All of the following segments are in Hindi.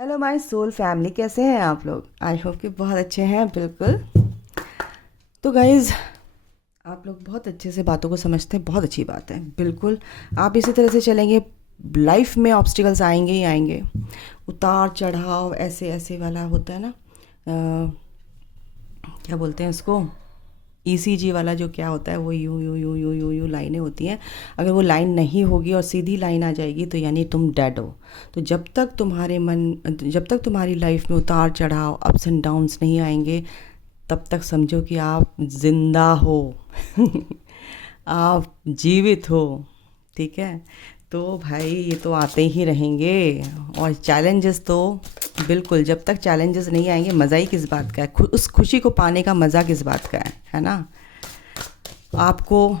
हेलो माय सोल फैमिली, कैसे हैं आप लोग? आई होप कि बहुत अच्छे हैं। बिल्कुल। तो गाइज़, आप लोग बहुत अच्छे से बातों को समझते हैं, बहुत अच्छी बात है। बिल्कुल, आप इसी तरह से चलेंगे, लाइफ में ऑब्स्टिकल्स आएंगे ही आएंगे। उतार चढ़ाव ऐसे ऐसे वाला होता है ना, क्या बोलते हैं इसको, ईसीजी वाला जो क्या होता है, वो यूं यूं यूं यूं यूं यूं लाइनें होती हैं। अगर वो लाइन नहीं होगी और सीधी लाइन आ जाएगी तो यानी तुम डेड हो। तो जब तक तुम्हारी लाइफ में उतार चढ़ाव, अप्स एंड डाउन्स नहीं आएंगे, तब तक समझो कि आप जिंदा हो। आप जीवित हो। ठीक है। तो भाई ये तो आते ही रहेंगे। और चैलेंजेस तो बिल्कुल, जब तक चैलेंजेस नहीं आएंगे मज़ा ही किस बात का है, उस खुशी को पाने का मज़ा किस बात का है ना। आपको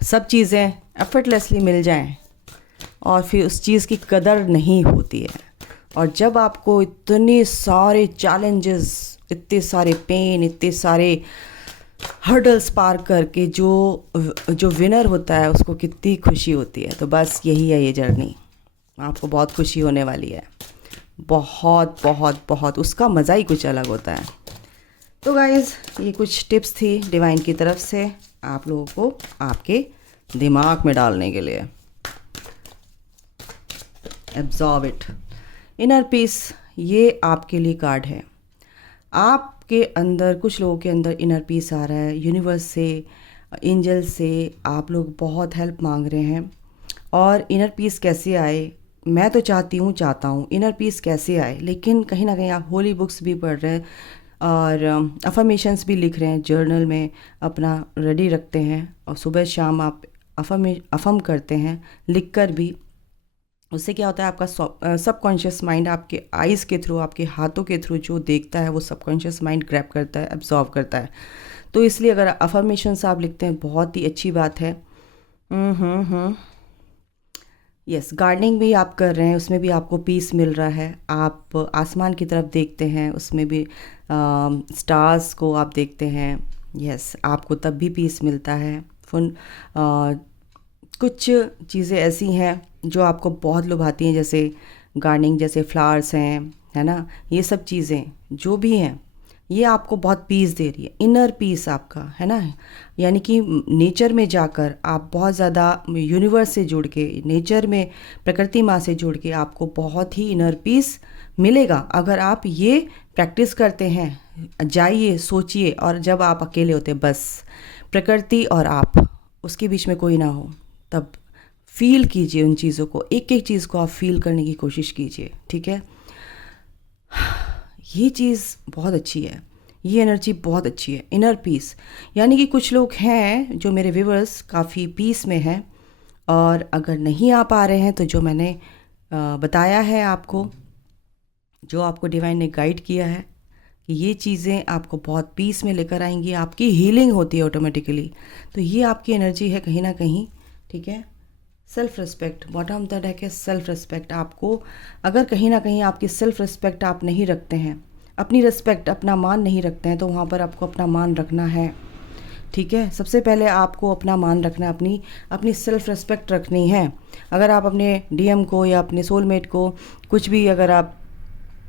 सब चीज़ें एफर्टलेसली मिल जाएं और फिर उस चीज़ की कदर नहीं होती है। और जब आपको इतने सारे चैलेंजेस, इतने सारे पेन, इतने सारे हर्डल्स पार करके जो जो विनर होता है उसको कितनी खुशी होती है। तो बस यही है ये जर्नी। आपको बहुत खुशी होने वाली है, बहुत बहुत बहुत, उसका मज़ा ही कुछ अलग होता है। तो गाइज़, ये कुछ टिप्स थी डिवाइन की तरफ से आप लोगों को आपके दिमाग में डालने के लिए। Absorb it. इनर पीस, ये आपके लिए कार्ड है। आपके अंदर, कुछ लोगों के अंदर इनर पीस आ रहा है यूनिवर्स से, एंजल से। आप लोग बहुत हेल्प मांग रहे हैं। और इनर पीस कैसे आए, मैं तो चाहता हूँ इनर पीस कैसे आए। लेकिन कहीं ना कहीं आप होली बुक्स भी पढ़ रहे हैं और अफर्मेशंस भी लिख रहे हैं, जर्नल में अपना रेडी रखते हैं और सुबह शाम आप अफर्म करते हैं, लिखकर भी। उससे क्या होता है, आपका सबकॉन्शियस माइंड आपके आइज़ के थ्रू, आपके हाथों के थ्रू जो देखता है वो सबकॉन्शियस माइंड ग्रैब करता है, एब्जॉर्व करता है। तो इसलिए अगर अफर्मेशंस आप लिखते हैं, बहुत ही अच्छी बात है। यस, गार्डनिंग भी आप कर रहे हैं, उसमें भी आपको पीस मिल रहा है। आप आसमान की तरफ देखते हैं, उसमें भी स्टार्स को आप देखते हैं। यस, आपको तब भी पीस मिलता है। फुन कुछ चीज़ें ऐसी हैं जो आपको बहुत लुभाती हैं, जैसे गार्डनिंग, जैसे फ्लावर्स हैं, है ना। ये सब चीज़ें जो भी हैं, ये आपको बहुत पीस दे रही है, इनर पीस आपका, है ना। यानी कि नेचर में जाकर आप बहुत ज़्यादा यूनिवर्स से जुड़ के, नेचर में प्रकृति माँ से जुड़ के आपको बहुत ही इनर पीस मिलेगा अगर आप ये प्रैक्टिस करते हैं। जाइए, सोचिए, और जब आप अकेले होते, बस प्रकृति और आप, उसके बीच में कोई ना हो, तब फील कीजिए उन चीज़ों को, एक एक चीज़ को आप फील करने की कोशिश कीजिए। ठीक है। ये चीज़ बहुत अच्छी है, ये एनर्जी बहुत अच्छी है, इनर पीस। यानी कि कुछ लोग हैं जो मेरे व्यूवर्स काफ़ी पीस में हैं, और अगर नहीं आ पा रहे हैं तो जो मैंने बताया है आपको, जो आपको डिवाइन ने गाइड किया है कि ये चीज़ें आपको बहुत पीस में लेकर आएंगी, आपकी हीलिंग होती है ऑटोमेटिकली। तो ये आपकी एनर्जी है कहीं ना कहीं। ठीक है। Self respect, bottom the deck है सेल्फ रिस्पेक्ट। आपको अगर कहीं ना कहीं आपकी सेल्फ रिस्पेक्ट आप नहीं रखते हैं, अपनी रिस्पेक्ट, अपना मान नहीं रखते हैं, तो वहाँ पर आपको अपना मान रखना है। ठीक है। सबसे पहले आपको अपना मान रखना है, अपनी अपनी सेल्फ रिस्पेक्ट रखनी है। अगर आप अपने डीएम को या अपने सोलमेट को कुछ भी, अगर आप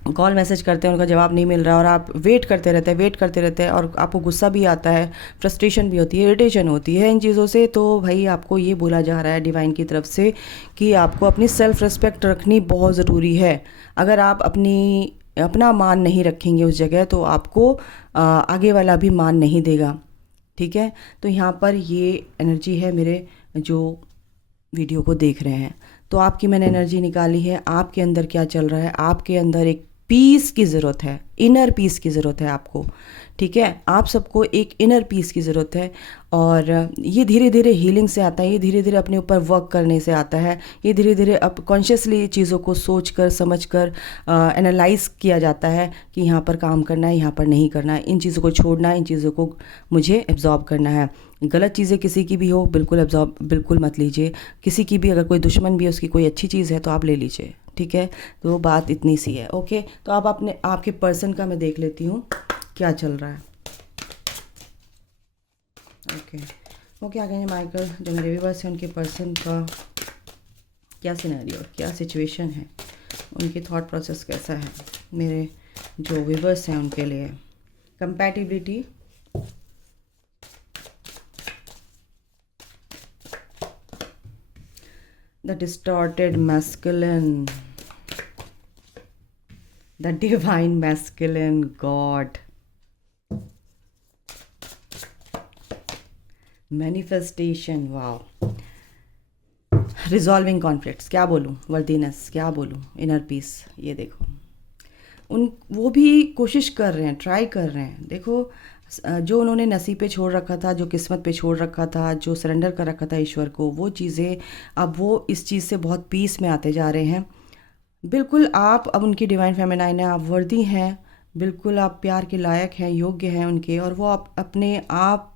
कॉल मैसेज करते हैं, उनका जवाब नहीं मिल रहा और आप वेट करते रहते हैं और आपको गुस्सा भी आता है, फ्रस्ट्रेशन भी होती है, इरिटेशन होती है इन चीज़ों से, तो भाई आपको ये बोला जा रहा है डिवाइन की तरफ से कि आपको अपनी सेल्फ रिस्पेक्ट रखनी बहुत ज़रूरी है। अगर आप अपना मान नहीं रखेंगे उस जगह, तो आपको आगे वाला भी मान नहीं देगा। ठीक है। तो यहाँ पर ये एनर्जी है मेरे जो वीडियो को देख रहे हैं। तो आपकी मैंने एनर्जी निकाली है, आपके अंदर क्या चल रहा है। आपके अंदर एक पीस की ज़रूरत है, इनर पीस की ज़रूरत है आपको। ठीक है। आप सबको एक इनर पीस की ज़रूरत है, और ये धीरे धीरे हीलिंग से आता है, ये धीरे धीरे अपने ऊपर वर्क करने से आता है, ये धीरे धीरे अब कॉन्शियसली चीज़ों को सोच कर, समझ कर, एनालाइज किया जाता है कि यहाँ पर काम करना है, यहाँ पर नहीं करना है, इन चीज़ों को छोड़ना है, इन चीज़ों को मुझे एब्जॉर्ब करना है। गलत चीज़ें किसी की भी हो, बिल्कुल मत लीजिए। किसी की भी अगर कोई दुश्मन भी है, उसकी कोई अच्छी चीज़ है तो आप ले लीजिए। ठीक है। तो बात इतनी सी है। ओके। तो अब आपके पर्सन का मैं देख लेती हूँ क्या चल रहा है। ओके आ गए माइकल, जो मेरे व्यूअर्स हैं उनके पर्सन का क्या सिनेरियो, क्या सिचुएशन है। उनकी थॉट प्रोसेस कैसा है मेरे जो व्यूअर्स हैं उनके लिए। Compatibility, the distorted masculine, the divine masculine God, manifestation, wow, resolving conflicts, क्या बोलूँ, वर्दीनेस, क्या बोलूँ, इनर पीस। ये देखो वो भी कोशिश कर रहे हैं, ट्राई कर रहे हैं। देखो जो उन्होंने नसीब पे छोड़ रखा था, जो किस्मत पे छोड़ रखा था, जो सरेंडर कर रखा था ईश्वर को, वो चीज़ें अब वो इस चीज़ से बहुत पीस में आते जा रहे हैं। बिल्कुल आप अब उनकी डिवाइन फेमिनाइन है, आप वर्दी हैं, बिल्कुल आप प्यार के लायक हैं, योग्य हैं उनके, और वो आप अपने आप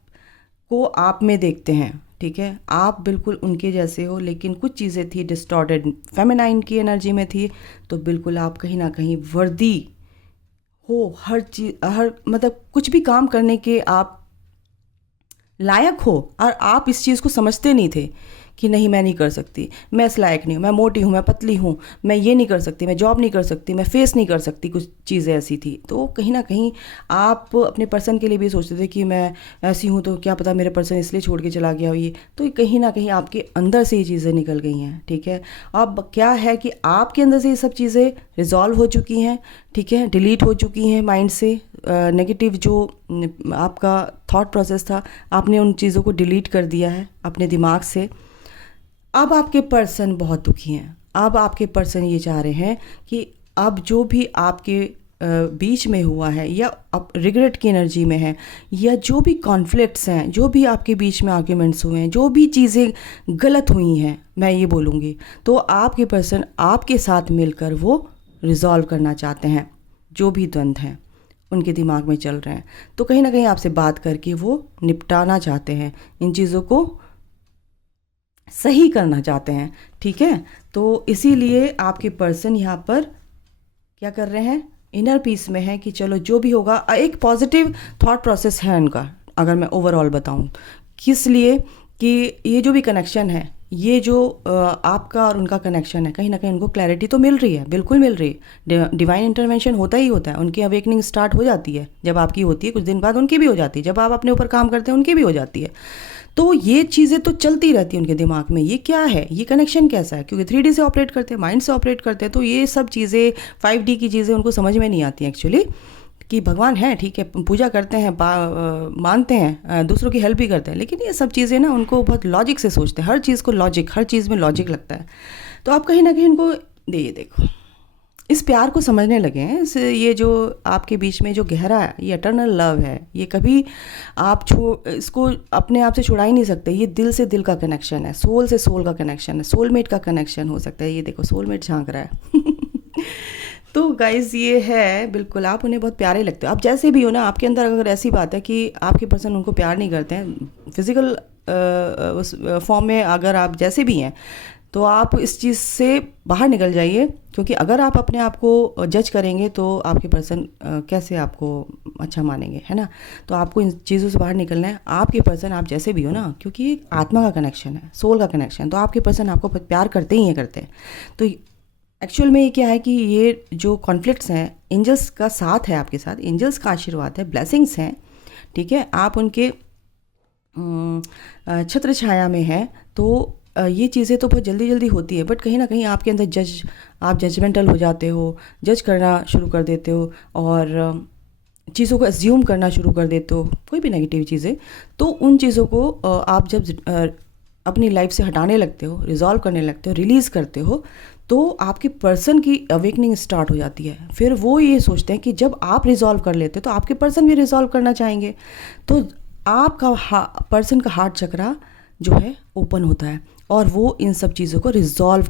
को आप में देखते हैं। ठीक है, आप बिल्कुल उनके जैसे हो, लेकिन कुछ चीज़ें थी डिस्टॉर्टेड फेमिनाइन की एनर्जी में थी, तो बिल्कुल आप कहीं ना कहीं वर्दी हो, हर चीज़, हर मतलब कुछ भी काम करने के आप लायक हो, और आप इस चीज़ को समझते नहीं थे कि नहीं मैं नहीं कर सकती, मैं इस लायक नहीं हूँ, मैं मोटी हूँ, मैं पतली हूँ, मैं ये नहीं कर सकती, मैं जॉब नहीं कर सकती, मैं फेस नहीं कर सकती, कुछ चीज़ें ऐसी थी। तो कहीं ना कहीं आप अपने पर्सन के लिए भी सोचते थे कि मैं ऐसी हूँ तो क्या पता मेरे पर्सन इसलिए छोड़ के चला गया हो ये, तो कहीं ना कहीं आपके अंदर से ये चीज़ें निकल गई हैं। ठीक है, अब क्या है कि आपके अंदर से ये सब चीज़ें रिजॉल्व हो चुकी हैं, ठीक है, डिलीट हो चुकी हैं माइंड से। नेगेटिव जो आपका थॉट प्रोसेस था, आपने उन चीज़ों को डिलीट कर दिया है अपने दिमाग से। अब आपके पर्सन बहुत दुखी हैं। अब आपके पर्सन ये चाह रहे हैं कि अब जो भी आपके बीच में हुआ है, या अब रिग्रेट की एनर्जी में है, या जो भी कॉन्फ्लिक्ट्स हैं, जो भी आपके बीच में आर्ग्यूमेंट्स हुए हैं, जो भी चीज़ें गलत हुई हैं, मैं ये बोलूँगी, तो आपके पर्सन आपके साथ मिलकर वो रिजॉल्व करना चाहते हैं। जो भी द्वंद्व हैं उनके दिमाग में चल रहे हैं, तो कहीं ना कहीं आपसे बात करके वो निपटाना चाहते हैं, इन चीज़ों को सही करना चाहते हैं। ठीक है, तो इसीलिए आपके पर्सन यहाँ पर क्या कर रहे हैं, इनर पीस में है कि चलो जो भी होगा, एक पॉजिटिव थॉट प्रोसेस है उनका। अगर मैं ओवरऑल बताऊँ, किस लिए कि ये जो भी कनेक्शन है, ये जो आपका और उनका कनेक्शन है, कहीं ना कहीं उनको क्लैरिटी तो मिल रही है, बिल्कुल मिल रही है। डिवाइन इंटरवेंशन होता ही होता है, उनकी अवेकनिंग स्टार्ट हो जाती है। जब आपकी होती है कुछ दिन बाद उनकी भी हो जाती है, जब आप अपने ऊपर काम करते हैं उनकी भी हो जाती है। तो ये चीज़ें तो चलती रहती हैं उनके दिमाग में, ये क्या है, ये कनेक्शन कैसा है, क्योंकि 3D से ऑपरेट करते हैं, माइंड से ऑपरेट करते हैं, तो ये सब चीज़ें 5D की चीज़ें उनको समझ में नहीं आती हैं एक्चुअली, कि भगवान है, ठीक है, पूजा करते हैं, मानते हैं, दूसरों की हेल्प भी करते हैं, लेकिन ये सब चीज़ें ना उनको बहुत लॉजिक से सोचते हैं, हर चीज़ को लॉजिक, हर चीज़ में लॉजिक लगता है। तो आप कहीं ना कहीं उनको देखो इस प्यार को समझने लगे हैं। ये जो आपके बीच में जो गहरा है, ये एटर्नल लव है, ये कभी आप इसको अपने आप से छुड़ा ही नहीं सकते। ये दिल से दिल का कनेक्शन है, सोल से सोल का कनेक्शन है, सोलमेट का कनेक्शन हो सकता है। ये देखो सोलमेट झांक रहा है तो गाइज ये है, बिल्कुल आप उन्हें बहुत प्यारे लगते हो, आप जैसे भी हो ना। आपके अंदर अगर ऐसी बात है कि आपके पर्सन उनको प्यार नहीं करते हैं, फिजिकल उस फॉर्म में अगर आप जैसे भी हैं, तो आप इस चीज़ से बाहर निकल जाइए, क्योंकि अगर आप अपने आप को जज करेंगे तो आपके पर्सन कैसे आपको अच्छा मानेंगे, है ना। तो आपको इन चीज़ों से बाहर निकलना है। आपके पर्सन आप जैसे भी हो ना, क्योंकि आत्मा का कनेक्शन है, सोल का कनेक्शन, तो आपके पर्सन आपको प्यार करते ही हैं, करते हैं। तो एक्चुअल में ये क्या है कि ये जो कॉन्फ्लिक्ट्स हैं, एंजल्स का साथ है आपके साथ, एंजल्स का आशीर्वाद है, ब्लेसिंग्स हैं, ठीक है, आप उनके छत्र छाया में हैं। तो ये चीज़ें तो बहुत जल्दी जल्दी होती है, बट कहीं ना कहीं आपके अंदर आप जजमेंटल हो जाते हो, जज करना शुरू कर देते हो, और चीज़ों को एज्यूम करना शुरू कर देते हो, कोई भी नेगेटिव चीज़ें। तो उन चीज़ों को आप जब अपनी लाइफ से हटाने लगते हो, रिजॉल्व करने लगते हो, रिलीज़ करते हो, तो आपके पर्सन की अवेकनिंग स्टार्ट हो जाती है। फिर वो ये सोचते हैं कि जब आप रिजॉल्व कर लेते हो तो आपके पर्सन भी रिजॉल्व करना चाहेंगे, तो आपका पर्सन का हार्ट चक्रा जो है ओपन होता है, और वो इन सब चीज़ों को रिजॉल्व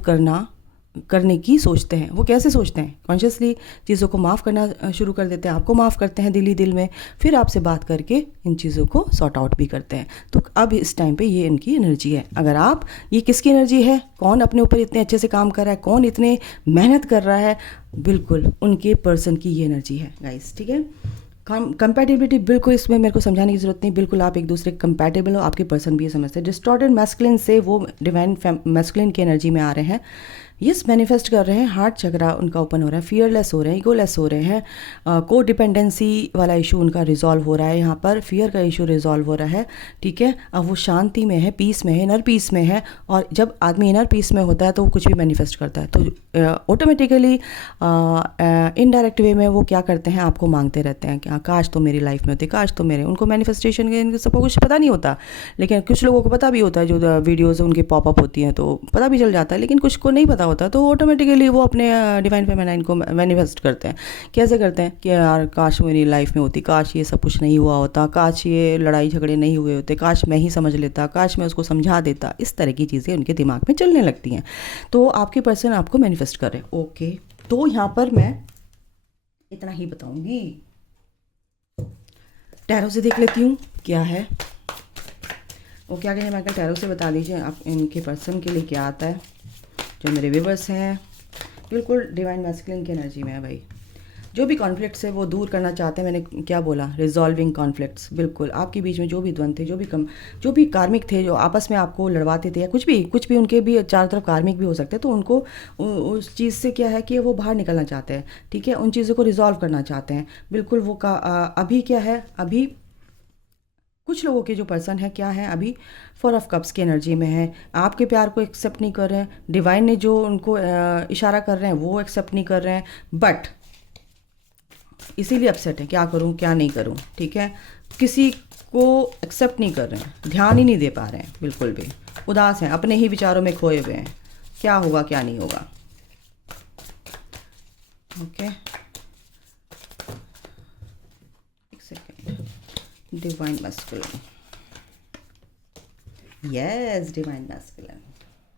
करने की सोचते हैं। वो कैसे सोचते हैं, कॉन्शियसली चीज़ों को माफ़ करना शुरू कर देते हैं, आपको माफ़ करते हैं दिल ही दिल में, फिर आपसे बात करके इन चीज़ों को सॉर्ट आउट भी करते हैं। तो अब इस टाइम पे ये इनकी एनर्जी है। अगर आप, ये किसकी एनर्जी है, कौन अपने ऊपर इतने अच्छे से काम कर रहा है, कौन इतने मेहनत कर रहा है, बिल्कुल उनके पर्सन की ये एनर्जी है गाइस, ठीक है। कंपैटिबिलिटी बिल्कुल इसमें मेरे को समझाने की ज़रूरत नहीं, बिल्कुल आप एक दूसरे के कंपैटिबल हो, आपके पर्सन भी ये समझते हैं। डिस्टॉर्टेड मैस्कुलिन से वो डिवाइन मैस्कुलिन की एनर्जी में आ रहे हैं, यस, मैनिफेस्ट कर रहे हैं, हार्ट चक्रा उनका ओपन हो रहा है, फियरलेस हो रहे हैं, ईगोलेस हो रहे हैं, को डिपेंडेंसी वाला इशू उनका रिजॉल्व हो रहा है, यहाँ पर फियर का इशू रिजॉल्व हो रहा है, ठीक है। अब वो शांति में है, पीस में है, इनर पीस में है, और जब आदमी इनर पीस में होता है तो वो कुछ भी मैनिफेस्ट करता है, तो ऑटोमेटिकली इनडायरेक्ट वे में वो क्या करते हैं, आपको मांगते रहते हैं कि काश तो मेरी लाइफ में होते, काश तो मेरे, उनको मैनिफेस्टेशन के सबको कुछ पता नहीं होता, लेकिन कुछ लोगों को पता भी होता है, जो वीडियोज़ उनके पॉपअप होती हैं तो पता भी चल जाता है, लेकिन कुछ को नहीं पता होता, तो ऑटोमेटिकली वो अपने डिवाइन फेमिनाइन को मैनिफेस्ट करते हैं। कैसे करते हैं कि यार काश मेरी लाइफ में होती, काश ये सब कुछ नहीं हुआ होता, काश ये लड़ाई झगड़े नहीं हुए होते, काश मैं ही समझ लेता, काश मैं उसको समझा देता, इस तरह की चीज़ें उनके दिमाग में चलने लगती हैं। तो आपके पर्सन आपको मैनिफेस्ट कर रहे हैं। ओके, तो यहाँ पर मैं इतना ही बताऊंगी। टैरो से देख लेती हूँ क्या है। वो क्या कहें, मैं क्या टैरो से बता दीजिए आप इनके पर्सन के लिए क्या आता है। जो मेरे व्यूअर्स हैं बिल्कुल डिवाइन मैस्कुलिन की एनर्जी में है भाई। जो भी कॉन्फ्लिक्ट्स है वो दूर करना चाहते हैं। मैंने क्या बोला, रिजॉल्विंग कॉन्फ्लिक्ट्स। बिल्कुल आपके बीच में जो भी द्वंद थे, जो भी कार्मिक थे, जो आपस में आपको लड़वाते थे, या कुछ भी उनके भी चारों तरफ कार्मिक भी हो सकते हैं, तो उनको उस चीज़ से क्या है कि वो बाहर निकलना चाहते हैं, ठीक है। उन चीज़ों को रिजॉल्व करना चाहते हैं। बिल्कुल वो अभी क्या है, अभी कुछ लोगों के जो पर्सन है क्या है, अभी 4 ऑफ कप्स की एनर्जी में है। आपके प्यार को एक्सेप्ट नहीं कर रहे हैं, डिवाइन ने जो उनको इशारा कर रहे हैं वो एक्सेप्ट नहीं कर रहे हैं, बट इसीलिए अपसेट है, क्या करूं क्या नहीं करूं, ठीक है। किसी को एक्सेप्ट नहीं कर रहे हैं, ध्यान ही नहीं दे पा रहे हैं, बिल्कुल भी उदास हैं, अपने ही विचारों में खोए हुए हैं, क्या होगा क्या नहीं होगा। ओके, एक second. Divine masculine, yes divine masculine,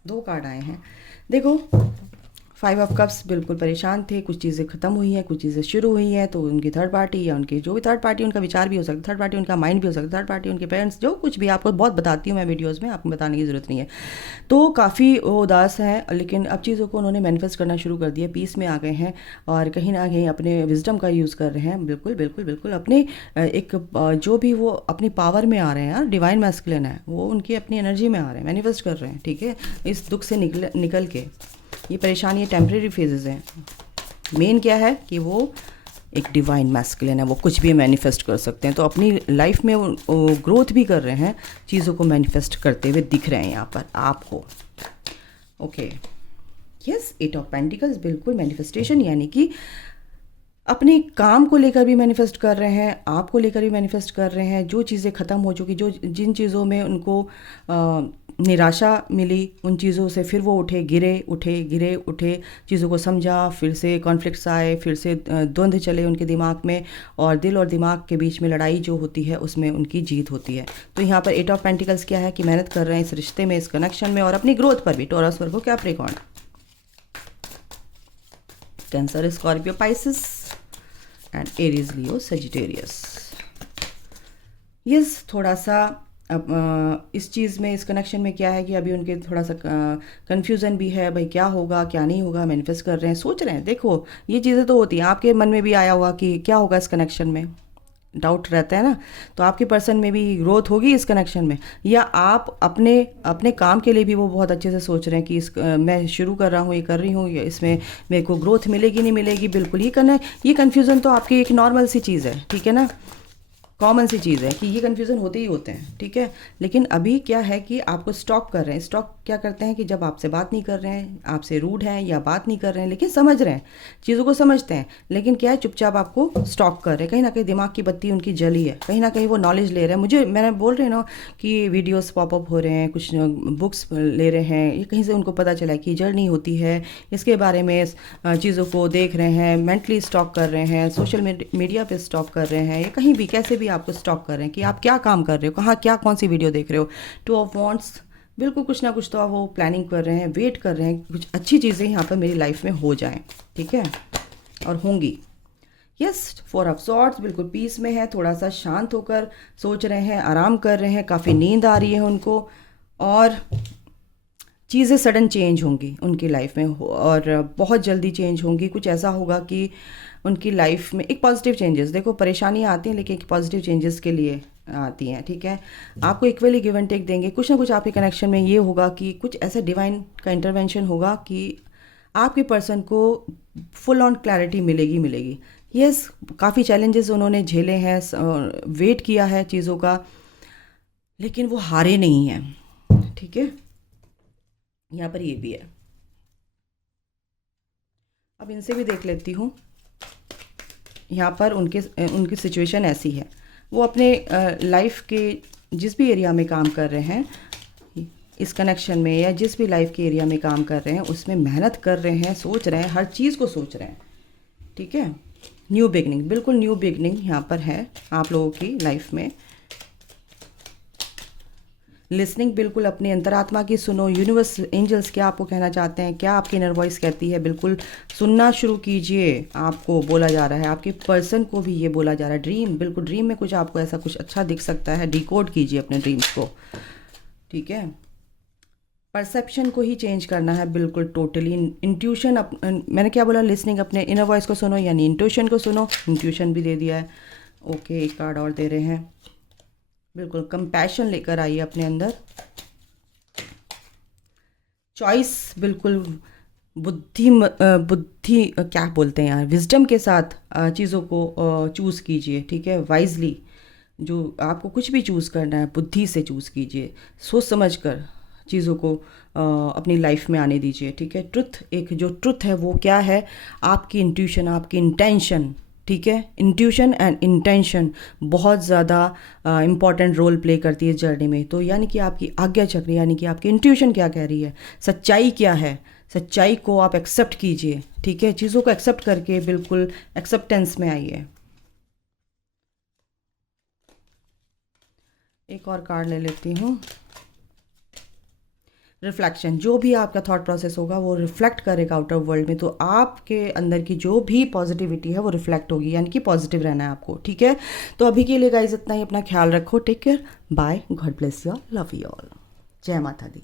2 card आए हैं। देखो 5 ऑफ कप्स बिल्कुल परेशान थे, कुछ चीज़ें ख़त्म हुई हैं, कुछ चीज़ें शुरू हुई हैं, तो उनकी थर्ड पार्टी या उनकी जो भी थर्ड पार्टी, उनका विचार भी हो सकता है, थर्ड पार्टी उनका माइंड भी हो सकता है, थर्ड पार्टी उनके पेरेंट्स, जो कुछ भी आपको बहुत बताती हूँ मैं वीडियोज़ में, आपको बताने की ज़रूरत नहीं है। तो काफ़ी वो उदास हैं, लेकिन अब चीज़ों को उन्होंने मैनिफेस्ट करना शुरू कर दिया, पीस में आ गए हैं, और कहीं ना कहीं अपने विजडम का यूज़ कर रहे हैं। बिल्कुल बिल्कुल बिल्कुल अपने एक जो भी वो अपनी पावर में आ रहे हैं यार, डिवाइन मैस्कुलिन है वो, उनकी अपनी एनर्जी में आ रहे हैं, मैनिफेस्ट कर रहे हैं, ठीक है। इस दुख से निकल के, ये परेशानी, ये टेम्परेरी फेजेस हैं। मेन क्या है कि वो एक डिवाइन मैस्कुलिन है, वो कुछ भी मैनिफेस्ट कर सकते हैं, तो अपनी लाइफ में वो ग्रोथ भी कर रहे हैं, चीज़ों को मैनिफेस्ट करते हुए दिख रहे हैं यहाँ पर आपको। ओके, यस 8 ऑफ पेंटिकल्स, बिल्कुल मैनिफेस्टेशन, यानी कि अपने काम को लेकर भी मैनिफेस्ट कर रहे हैं, आपको लेकर भी मैनिफेस्ट कर रहे हैं। जो चीज़ें ख़त्म हो चुकी, जो जिन चीज़ों में उनको निराशा मिली, उन चीज़ों से फिर वो उठे, चीज़ों को समझा, फिर से कॉन्फ्लिक्ट्स आए, फिर से द्वंद्व चले उनके दिमाग में, और दिल और दिमाग के बीच में लड़ाई जो होती है उसमें उनकी जीत होती है। तो यहाँ पर 8 ऑफ पेंटिकल्स क्या है कि मेहनत कर रहे हैं इस रिश्ते में, इस कनेक्शन में, और अपनी ग्रोथ पर भी। Taurus, Virgo, Capricorn, cancer, Scorpio, Pisces and Aries, Leo, Sagittarius. Yes, थोड़ा सा अब इस चीज़ में, इस कनेक्शन में क्या है कि अभी उनके थोड़ा सा कन्फ्यूज़न भी है, भाई क्या होगा क्या नहीं होगा। मैनिफेस्ट कर रहे हैं, सोच रहे हैं। देखो ये चीज़ें तो होती हैं, आपके मन में भी आया होगा कि क्या होगा इस कनेक्शन में, डाउट रहता है ना। तो आपके पर्सन में भी ग्रोथ होगी इस कनेक्शन में, या आप अपने काम के लिए भी वो बहुत अच्छे से सोच रहे हैं कि मैं शुरू कर रहा हूँ, ये कर रही हूँ, या इसमें मेरे को ग्रोथ मिलेगी नहीं मिलेगी। बिल्कुल ये कन्फ्यूज़न तो आपकी एक नॉर्मल सी चीज़ है, ठीक है ना, कॉमन सी चीज़ है कि ये कन्फ्यूज़न होते ही होते हैं, ठीक है। लेकिन अभी क्या है कि आपको स्टॉप कर रहे हैं। स्टॉप क्या करते हैं कि जब आपसे बात नहीं कर रहे हैं, आपसे रूड हैं या बात नहीं कर रहे हैं, लेकिन समझ रहे हैं, चीज़ों को समझते हैं, लेकिन क्या है, चुपचाप आपको स्टॉप कर रहे हैं। कहीं ना कहीं दिमाग की बत्ती उनकी जली है, कहीं ना कहीं वो नॉलेज ले रहे हैं। मैंने बोल रही हूँ ना कि वीडियोज़ पॉपअप हो रहे हैं, कुछ बुक्स ले रहे हैं, ये कहीं से उनको पता चला कि जर्नी होती है, इसके बारे में चीज़ों को देख रहे हैं, मेंटली स्टॉक कर रहे हैं, सोशल मीडिया पे स्टॉक कर रहे हैं, या कहीं भी कैसे भी आपको स्टॉक कर रहे हैं कि आप क्या काम कर रहे हो, कहाँ क्या कौन सी वीडियो देख रहे हो। 2 ऑफ वॉन्ड्स, बिल्कुल कुछ ना कुछ तो वो प्लानिंग कर रहे हैं, वेट कर रहे हैं, कुछ अच्छी चीज़ें यहाँ पर मेरी लाइफ में हो जाएं, ठीक है, और होंगी। यस, 4 ऑफ सॉर्ड्स, बिल्कुल पीस में है, थोड़ा सा शांत होकर सोच रहे हैं, आराम कर रहे हैं, काफ़ी नींद आ रही है उनको, और चीज़ें सडन चेंज होंगी उनकी लाइफ में, और बहुत जल्दी चेंज होंगी। कुछ ऐसा होगा कि उनकी लाइफ में एक पॉजिटिव चेंजेस, देखो परेशानियाँ आती हैं लेकिन एक पॉजिटिव चेंजेस के लिए आती हैं, ठीक है। आपको इक्वली गिव एंड टेक देंगे। कुछ ना कुछ आपके कनेक्शन में ये होगा कि कुछ ऐसा डिवाइन का इंटरवेंशन होगा कि आपके पर्सन को फुल ऑन क्लैरिटी मिलेगी मिलेगी। यस, काफ़ी चैलेंजेस उन्होंने झेले हैं, वेट किया है चीज़ों का, लेकिन वो हारे नहीं हैं। ठीक है, यहाँ पर ये भी है। अब इनसे भी देख लेती हूँ। यहाँ पर उनके उनकी सिचुएशन ऐसी है, वो अपने लाइफ के जिस भी एरिया में काम कर रहे हैं, इस कनेक्शन में या जिस भी लाइफ के एरिया में काम कर रहे हैं उसमें मेहनत कर रहे हैं, सोच रहे हैं, हर चीज़ को सोच रहे हैं। ठीक है, न्यू बिगनिंग, बिल्कुल न्यू बिगनिंग यहाँ पर है आप लोगों की लाइफ में। लिसनिंग, बिल्कुल अपनी अंतरात्मा की सुनो। यूनिवर्स, एंजल्स क्या आपको कहना चाहते हैं, क्या आपकी इनर वॉइस कहती है, बिल्कुल सुनना शुरू कीजिए। आपको बोला जा रहा है, आपके पर्सन को भी ये बोला जा रहा है। ड्रीम, बिल्कुल ड्रीम में कुछ आपको ऐसा कुछ अच्छा दिख सकता है, डिकोड कीजिए अपने ड्रीम्स को। ठीक है, परसेप्शन को ही चेंज करना है, बिल्कुल टोटली। इंट्यूशन, मैंने क्या बोला, लिसनिंग, अपने इनर वॉइस को सुनो, यानी इंट्यूशन को सुनो। इंट्यूशन भी दे दिया है। ओके, एक कार्ड और दे रहे हैं। बिल्कुल कंपैशन लेकर आइए अपने अंदर। चॉइस, बिल्कुल बुद्धि क्या बोलते हैं यार, विजडम के साथ चीज़ों को चूज़ कीजिए। ठीक है, वाइजली। जो आपको कुछ भी चूज़ करना है, बुद्धि से चूज़ कीजिए, सोच समझ कर चीज़ों को अपनी लाइफ में आने दीजिए। ठीक है, ट्रुथ, एक जो ट्रुथ है वो क्या है, आपकी इंट्यूशन, आपकी इंटेंशन। ठीक है, इंट्यूशन एंड इंटेंशन बहुत ज़्यादा इम्पॉर्टेंट रोल प्ले करती है जर्नी में। तो यानी कि आपकी आज्ञा चक्र, यानी कि आपकी इंट्यूशन क्या कह रही है, सच्चाई क्या है, सच्चाई को आप एक्सेप्ट कीजिए। ठीक है, चीज़ों को एक्सेप्ट करके बिल्कुल एक्सेप्टेंस में आइए। एक और कार्ड ले लेती हूँ। रिफ्लेक्शन, जो भी आपका थॉट प्रोसेस होगा वो रिफ्लेक्ट करेगा आउटर वर्ल्ड में, तो आपके अंदर की जो भी पॉजिटिविटी है वो रिफ्लेक्ट होगी, यानी कि पॉजिटिव रहना है आपको। ठीक है, तो अभी के लिए गाइस इतना ही। अपना ख्याल रखो, take care, bye, God bless you all, love you all, जय माता दी।